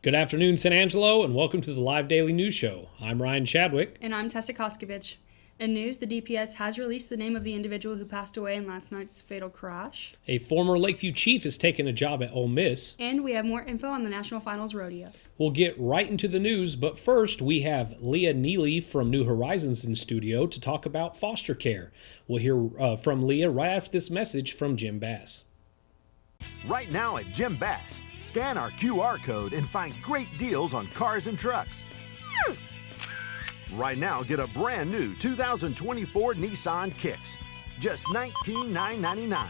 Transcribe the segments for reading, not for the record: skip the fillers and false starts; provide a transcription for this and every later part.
Good afternoon, San Angelo, and welcome to the Live Daily News Show. I'm Ryan Chadwick. And I'm Tessa Koskovich. In news, the DPS has released the name of the individual who passed away in last night's fatal crash. A former Lakeview chief has taken a job at Ole Miss. And we have more info on the National Finals Rodeo. We'll get right into the news, but first we have Leah Neely from New Horizons in studio to talk about foster care. We'll hear from Leah right after this message from Jim Bass. Right now at Jim Bass, scan our QR code and find great deals on cars and trucks. Right now, get a brand new 2024 Nissan Kicks, just $19,999.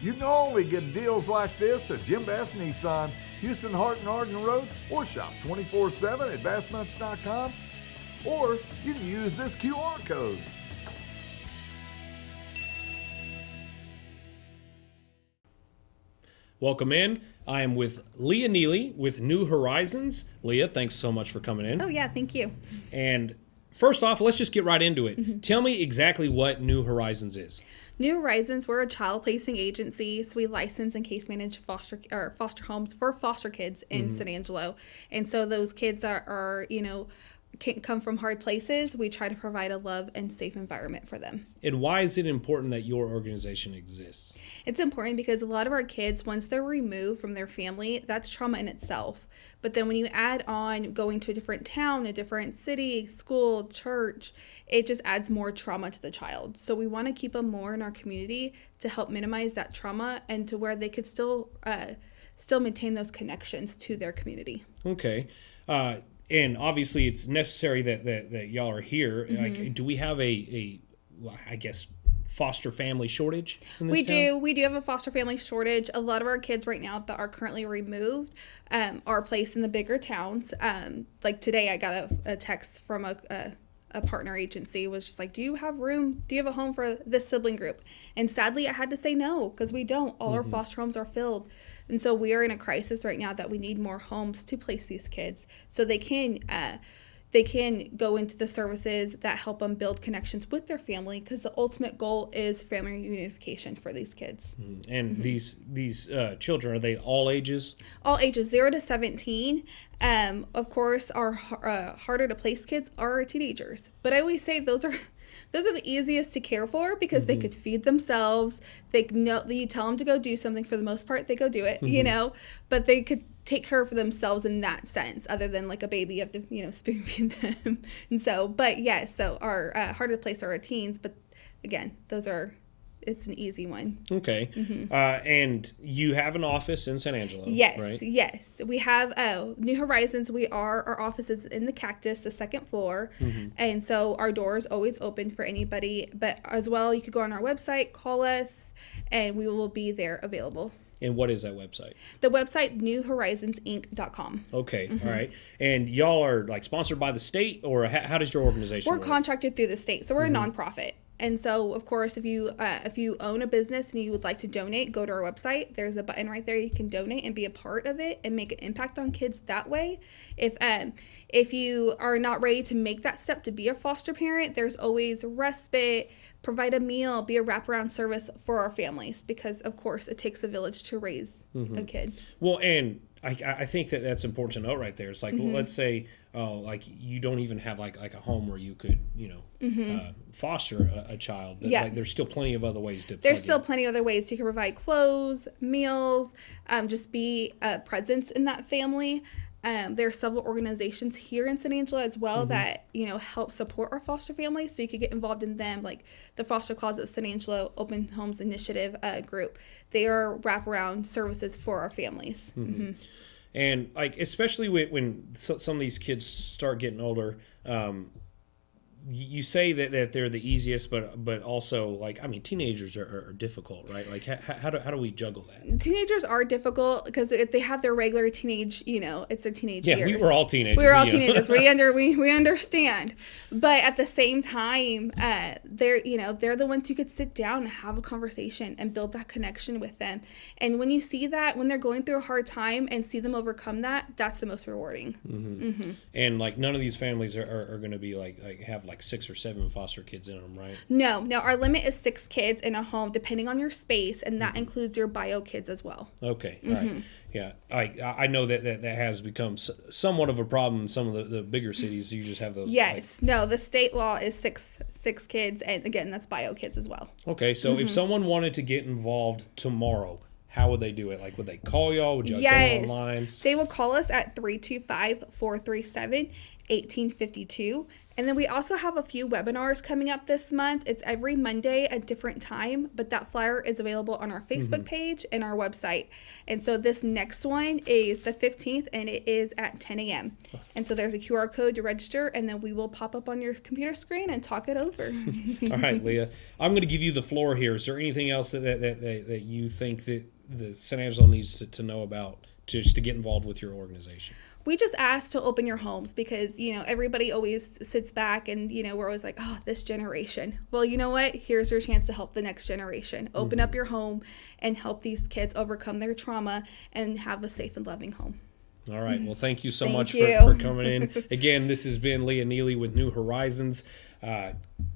You can only get deals like this at Jim Bass Nissan, Houston, Hart and Arden Road, or shop 24/7 at bassnuts.com, or you can use this QR code. Welcome in. I am with Leah Neely with New Horizons. Leah, thanks so much for coming in. Oh, yeah, thank you. And first off, let's just get right into it. Tell me exactly what New Horizons is. New Horizons, we're a child placing agency, so we license and case manage foster homes for foster kids in San Angelo. And so those kids that are, can't come from hard places, we try to provide a love and safe environment for them. And why is it important that your organization exists? It's important because a lot of our kids, once they're removed from their family, that's trauma in itself. But then when you add on going to a different town, a different city, school, church, it just adds more trauma to the child. So we want to keep them more in our community to help minimize that trauma and to where they could still maintain those connections to their community. Okay. And obviously it's necessary that y'all are here. Like, do we have a foster family shortage in this town? We do have a foster family shortage. A lot of our kids right now that are currently removed are placed in the bigger towns. Like today I got a text from a partner agency, was just like, do you have room? Do you have a home for this sibling group? And sadly I had to say no, because we don't. All our foster homes are filled. And so we are in a crisis right now that we need more homes to place these kids so they can go into the services that help them build connections with their family, because the ultimate goal is family reunification for these kids. And these children, are they all ages? All ages, 0 to 17. Of course, our harder to place kids are teenagers. But I always say those are the easiest to care for, because they could feed themselves. They know that you tell them to go do something, for the most part, they go do it, but they could take care of them in that sense, other than like a baby, you have to, spoon feed them. And so, but yes, so our harder to place are our teens, but again, it's an easy one. Okay. And you have an office in San Angelo, yes, right? Yes. We have New Horizons. Our office is in the Cactus, the second floor. And so our door is always open for anybody. But as well, you could go on our website, call us, and we will be there available. And what is that website? The website, newhorizonsinc.com. Okay, all right. And y'all are like sponsored by the state, or how does your organization We're work? contracted through the state, so we're a nonprofit. And so, of course, if you own a business and you would like to donate, go to our website. There's a button right there. You can donate and be a part of it and make an impact on kids that way. If you are not ready to make that step to be a foster parent, there's always respite, provide a meal, be a wraparound service for our families, because, of course, it takes a village to raise a kid. Well, and I think that's important to note right there. It's like, let's say, like you don't even have like a home where you could, foster a child. Yeah. Like, there's still plenty of other ways to. There's still plenty of other ways. You can provide clothes, meals, just be a presence in that family. There are several organizations here in San Angelo as well that, help support our foster families. So you could get involved in them, like the Foster Closet of San Angelo Open Homes Initiative group. They are wraparound services for our families. And like, especially when some of these kids start getting older, you say that they're the easiest, but also, like, I mean, teenagers are difficult, right? Like, how do we juggle that? Teenagers are difficult because if they have their regular teenage, it's their teenage years. Yeah, we were all teenagers. We were all teenagers. We understand, but at the same time, they're the ones who could sit down and have a conversation and build that connection with them. And when you see that, when they're going through a hard time and see them overcome that, that's the most rewarding. And like, none of these families are going to be like have like 6 or 7 foster kids in them, right? No, our limit is 6 kids in a home, depending on your space, and that includes your bio kids as well. Okay, all right. Yeah, I know that has become somewhat of a problem in some of the bigger cities. You just have those. Yes. No, the state law is six kids, and again, that's bio kids as well. Okay, so if someone wanted to get involved tomorrow, how would they do it? Like, would they call y'all? Would y'all go online? They will call us at 325-437-1852. And then we also have a few webinars coming up this month. It's every Monday at a different time, but that flyer is available on our Facebook page and our website. And so this next one is the 15th, and it is at 10 a.m. And so there's a QR code to register, and then we will pop up on your computer screen and talk it over. All right, Leah. I'm going to give you the floor here. Is there anything else that you think that the San Angelo needs to know about just to get involved with your organization? We just ask to open your homes because, everybody always sits back and, we're always like, oh, this generation. Well, you know what? Here's your chance to help the next generation. Open up your home and help these kids overcome their trauma and have a safe and loving home. All right. Well, thank you so much you. for coming in. Again, this has been Leah Neely with New Horizons.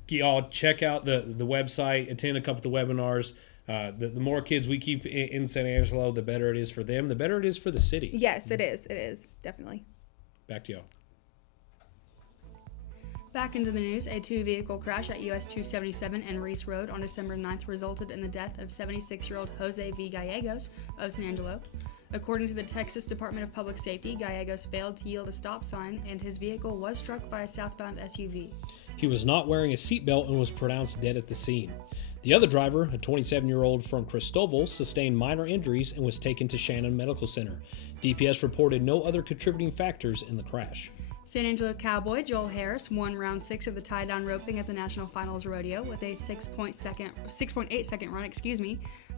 Y'all check out the website, attend a couple of the webinars. The more kids we keep in San Angelo, the better it is for them, the better it is for the city. Yes, it is. It is, definitely. Back to y'all. Back into the news, a two-vehicle crash at US 277 and Reese Road on December 9th resulted in the death of 76-year-old Jose V. Gallegos of San Angelo. According to the Texas Department of Public Safety, Gallegos failed to yield a stop sign, and his vehicle was struck by a southbound SUV. He was not wearing a seatbelt and was pronounced dead at the scene. The other driver, a 27-year-old from Cristobal, sustained minor injuries and was taken to Shannon Medical Center. DPS reported no other contributing factors in the crash. San Angelo Cowboy Joel Harris won round 6 of the tie-down roping at the National Finals Rodeo with a 6.8 second run,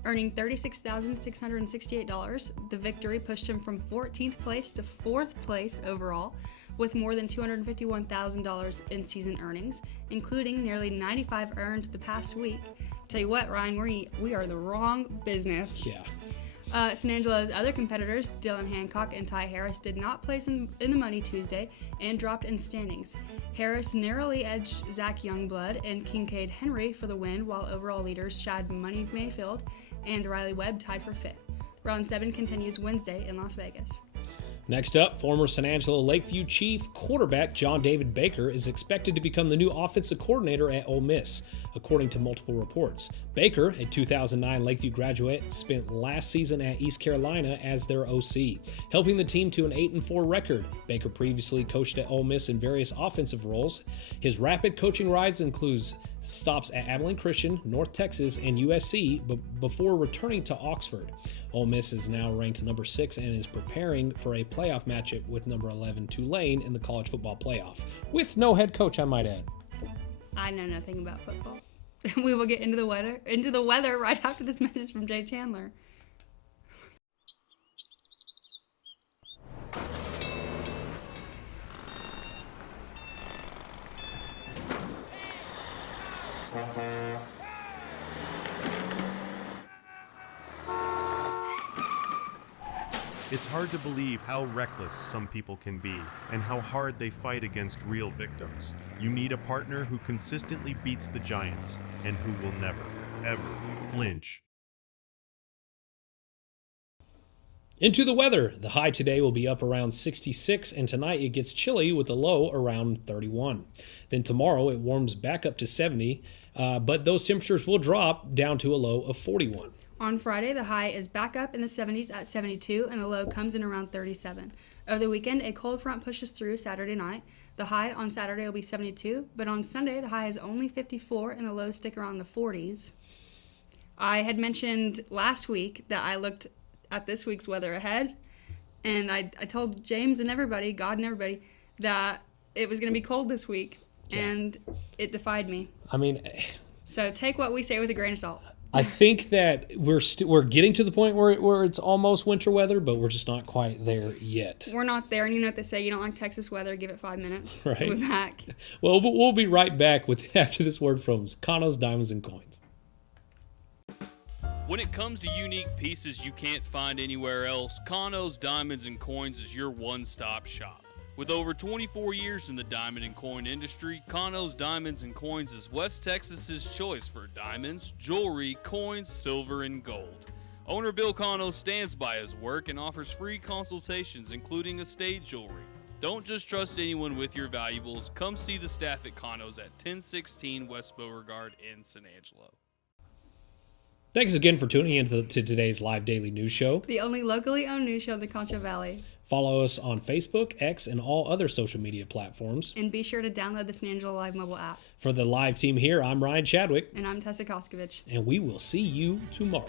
earning $36,668. The victory pushed him from 14th place to 4th place overall, with more than $251,000 in season earnings, including nearly $95,000 earned the past week. Tell you what, Ryan, we are the wrong business. Yeah. San Angelo's other competitors, Dylan Hancock and Ty Harris, did not place in the money Tuesday and dropped in standings. Harris narrowly edged Zach Youngblood and Kincaid Henry for the win, while overall leaders Shad Money Mayfield and Riley Webb tied for 5th. Round 7 continues Wednesday in Las Vegas. Next up, former San Angelo Lakeview Chief quarterback John David Baker is expected to become the new offensive coordinator at Ole Miss, according to multiple reports. Baker, a 2009 Lakeview graduate, spent last season at East Carolina as their OC, helping the team to an 8-4 record. Baker previously coached at Ole Miss in various offensive roles. His rapid coaching rides includes stops at Abilene Christian, North Texas, and USC before returning to Oxford. Ole Miss is now ranked number 6 and is preparing for a playoff matchup with number 11 Tulane in the college football playoff, with no head coach, I might add. I know nothing about football. We will get into the weather right after this message from Jay Chandler. It's hard to believe how reckless some people can be and how hard they fight against real victims. You need a partner who consistently beats the giants and who will never, ever flinch. Into the weather. The high today will be up around 66, and tonight it gets chilly with a low around 31. Then tomorrow it warms back up to 70, but those temperatures will drop down to a low of 41. On Friday, the high is back up in the 70s at 72, and the low comes in around 37. Over the weekend, a cold front pushes through Saturday night. The high on Saturday will be 72, but on Sunday, the high is only 54, and the lows stick around the 40s. I had mentioned last week that I looked at this week's weather ahead, and I told James and everybody, God and everybody, that it was going to be cold this week, and it defied me. I mean, so take what we say with a grain of salt. I think that we're getting to the point where it's almost winter weather, but we're just not quite there yet. We're not there, and you know what they say, you don't like Texas weather, give it 5 minutes. Right. We'll be back. Well, we'll be right back with after this word from Kano's Diamonds and Coins. When it comes to unique pieces you can't find anywhere else, Kano's Diamonds and Coins is your one-stop shop. With over 24 years in the diamond and coin industry, Kano's Diamonds and Coins is West Texas's choice for diamonds, jewelry, coins, silver, and gold. Owner Bill Cano stands by his work and offers free consultations, including estate jewelry. Don't just trust anyone with your valuables. Come see the staff at Cano's at 1016 West Beauregard in San Angelo. Thanks again for tuning in to today's live daily news show. The only locally owned news show in the Concho Valley. Follow us on Facebook, X, and all other social media platforms. And be sure to download the San Angelo Live mobile app. For the live team here, I'm Ryan Chadwick. And I'm Tessa Koskovich. And we will see you tomorrow.